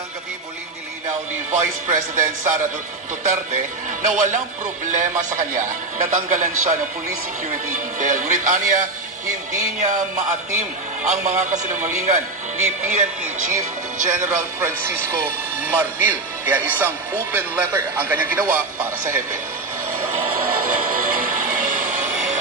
Ang gabi muling nilinaw ni Vice President Sara Duterte na walang problema sa kanya natanggalan siya ng police security detail. Ngunit aniya, hindi niya maatim ang mga kasinungalingan ni PNP Chief General Francisco Marbil. Kaya isang open letter ang kanyang ginawa para sa hepe.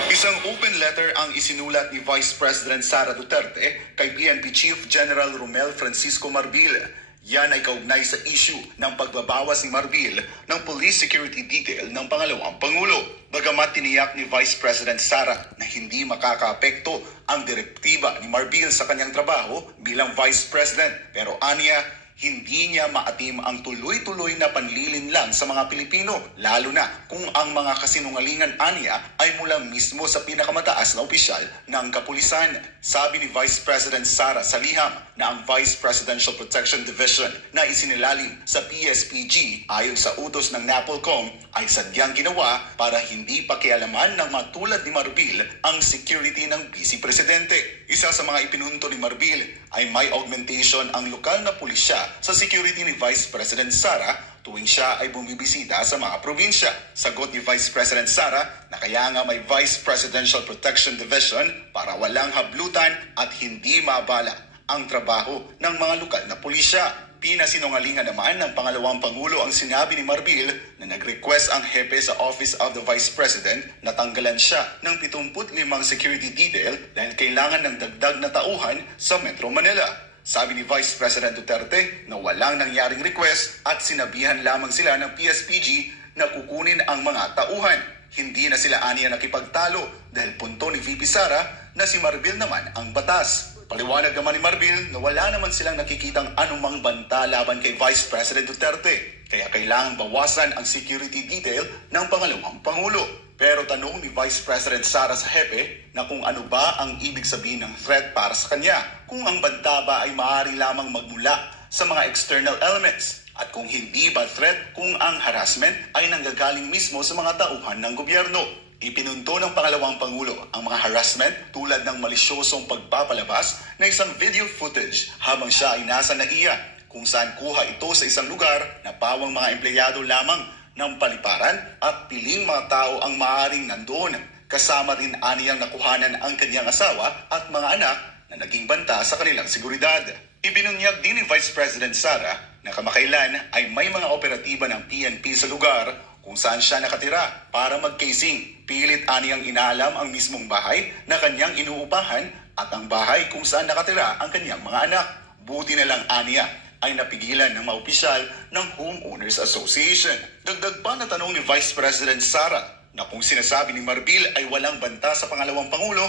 Isang open letter ang isinulat ni Vice President Sara Duterte kay PNP Chief General Romel Francisco Marbil. Yan ay kaugnay sa issue ng pagbabawas ni Marbil ng police security detail ng pangalawang Pangulo. Bagamat tiniyak ni Vice President Sara na hindi makakaapekto ang direktiba ni Marbil sa kanyang trabaho bilang Vice President, pero aniya, hindi niya maatim ang tuloy-tuloy na panlilinlang sa mga Pilipino, lalo na kung ang mga kasinungalingan aniya ay mula mismo sa pinakamataas na opisyal ng kapulisan. Sabi ni Vice President Sara sa liham na ang Vice Presidential Protection Division na isinilalim sa PSPG ayon sa utos ng NAPOLCOM ay sadyang ginawa para hindi pakialaman ng matulad ni Marbil ang security ng Vice Presidente. Isa sa mga ipinunto ni Marbil ay may augmentation ang lokal na pulisya sa security ni Vice President Sara tuwing siya ay bumibisita sa mga probinsya. Sagot ni Vice President Sara na kaya nga may Vice Presidential Protection Division para walang hablutan at hindi maabala ang trabaho ng mga lokal na pulisya. Pinasinungalingan naman ng pangalawang Pangulo ang sinabi ni Marbil na nag-request ang hepe sa Office of the Vice President na tanggalan siya ng 75 security detail dahil kailangan ng dagdag na tauhan sa Metro Manila. Sabi ni Vice President Duterte na walang nangyaring request at sinabihan lamang sila ng PSPG na kukunin ang mga tauhan. Hindi na sila aniya nakipagtalo dahil punto ni VP Sara na si Marbil naman ang batas. Paliwanag naman ni Marbil na wala naman silang nakikitang anumang banta laban kay Vice President Duterte. Kaya kailangang bawasan ang security detail ng pangalawang Pangulo. Pero tanong ni Vice President Sara sa hepe na kung ano ba ang ibig sabihin ng threat para sa kanya. Kung ang banta ba ay maaari lamang magmula sa mga external elements. At kung hindi ba threat kung ang harassment ay nanggagaling mismo sa mga tauhan ng gobyerno. Ipinunto ng pangalawang Pangulo ang mga harassment tulad ng malisyosong pagpapalabas na isang video footage habang siya ay nasa NAIA kung saan kuha ito sa isang lugar na pawang mga empleyado lamang ng paliparan at piling mga tao ang maaaring nandoon. Kasama rin aniyang nakuhanan ang kanyang asawa at mga anak na naging banta sa kanilang seguridad. Ibinunyag din ni Vice President Sara na kamakailan ay may mga operatiba ng PNP sa lugar kung saan siya nakatira para mag-casing. Pilit aniyang inaalam ang mismong bahay na kanyang inuupahan at ang bahay kung saan nakatira ang kanyang mga anak. Buti na lang aniya ay napigilan ng mga opisyal ng Homeowners Association. Dagdag pa na tanong ni Vice President Sara na kung sinasabi ni Marbil ay walang banta sa pangalawang Pangulo,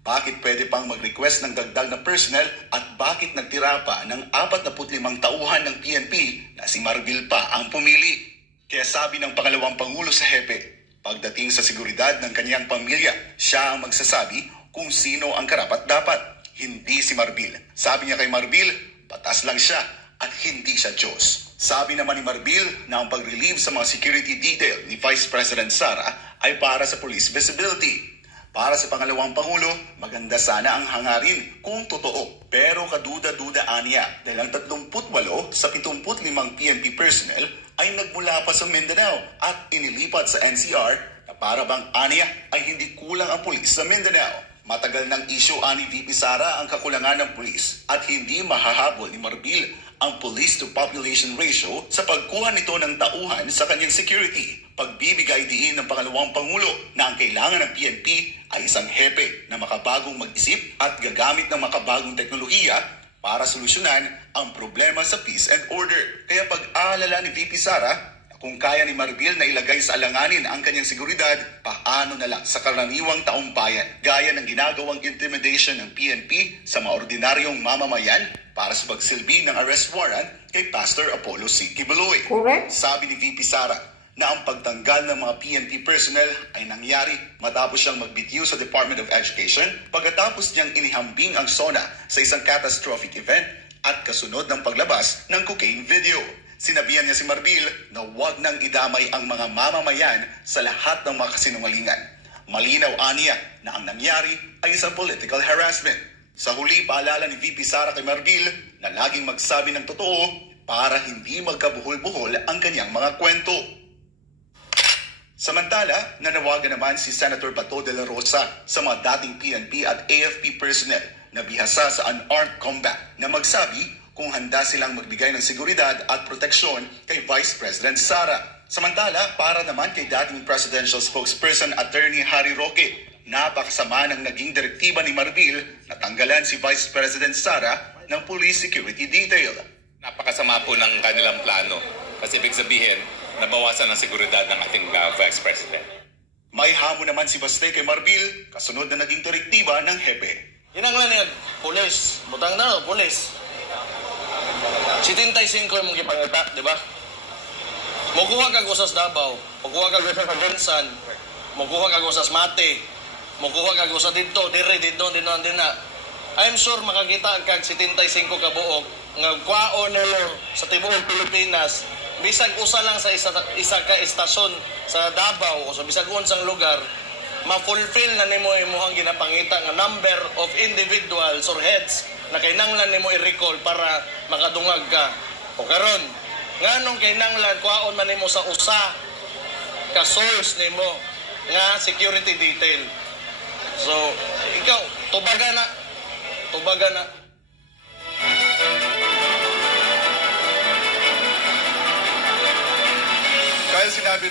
bakit pwede pang mag-request ng dagdag na personnel at bakit nagtira pa ng 45 tauhan ng PNP na si Marbil pa ang pumili? Kaya sabi ng pangalawang Pangulo sa hepe, pagdating sa seguridad ng kanyang pamilya, siya ang magsasabi kung sino ang karapat-dapat, hindi si Marbil. Sabi niya kay Marbil, batas lang siya at hindi siya Diyos. Sabi naman ni Marbil na ang pag-relieve sa mga security detail ni Vice President Sara ay para sa police visibility. Para sa pangalawang Pangulo, maganda sana ang hangarin kung totoo. Pero kaduda-duda aniya dahil ang 38 sa 75 PNP personnel ay nagmula pa sa Mindanao at inilipat sa NCR na para bang aniya ay hindi kulang ang pulis sa Mindanao. Matagal ng issue ani VP Sara ang kakulangan ng pulis at hindi mahahabol ni Marbil ang police-to-population ratio sa pagkuha nito ng tauhan sa kanyang security. Pagbibigay diin ng pangalawang Pangulo na ang kailangan ng PNP ay isang hepe na makabagong mag-isip at gagamit ng makabagong teknolohiya para solusyonan ang problema sa peace and order. Kaya pag-aalala ni VP Sara, kung kaya ni Marbil na ilagay sa alanganin ang kanyang seguridad, paano na lang sa karaniwang taong bayan, gaya ng ginagawang intimidation ng PNP sa mga ordinaryong mamamayan para sa pagsilbi ng arrest warrant kay Pastor Apollo C. Quiboloy. Correct. Sabi ni VP Sara na ang pagtanggal ng mga PNP personnel ay nangyari matapos siyang magbitiw sa Department of Education pagkatapos niyang inihambing ang SONA sa isang catastrophic event at kasunod ng paglabas ng cocaine video. Sinabihan niya si Marbil na huwag nang idamay ang mga mamamayan sa lahat ng mga kasinungalingan. Malinaw aniya na ang nangyari ay isang political harassment. Sa huli, paalala ni VP Sara kay Marbil na laging magsabi ng totoo para hindi magkabuhol-buhol ang kanyang mga kwento. Samantala, nanawagan naman si Senator Bato de la Rosa sa mga dating PNP at AFP personnel na bihasa sa unarmed combat na magsabi kung handa silang magbigay ng seguridad at proteksyon kay Vice President Sara. Samantala, para naman kay dating presidential spokesperson Attorney Harry Roque, napakasama ng naging direktiba ni Marbil na tanggalan si Vice President Sara ng police security detail. Napakasama po ng kanilang plano kasi ibig sabihin, nabawasan ang seguridad ng ating Vice President. May hamon naman si Baste kay Marbil, kasunod na naging direktiba ng Hepe. Inanglan niya, pulis, butang na, pulis. 75 yung gipangita, di ba? Mukuha kag usas Davao, mukuha kag usas sa Bensan, mukuha kag usas Mate, mukuha kag usas dito, dito, na. I'm sure makakita kag 75 ka buok nga kwaon nila sa tibuok Pilipinas, bisag usa lang sa isa ka estasyon sa Davao o sa bisag unsang lugar, ma-fulfill na nimo imong ginapangita nga number of individuals or heads na kinahanglan nimo i-recall para makadungag ka. O karon, nganong kinahanglan kuhaon man nimo sa usa ka source nimo nga security detail. So, ikaw tubaga na. Kaya sinabi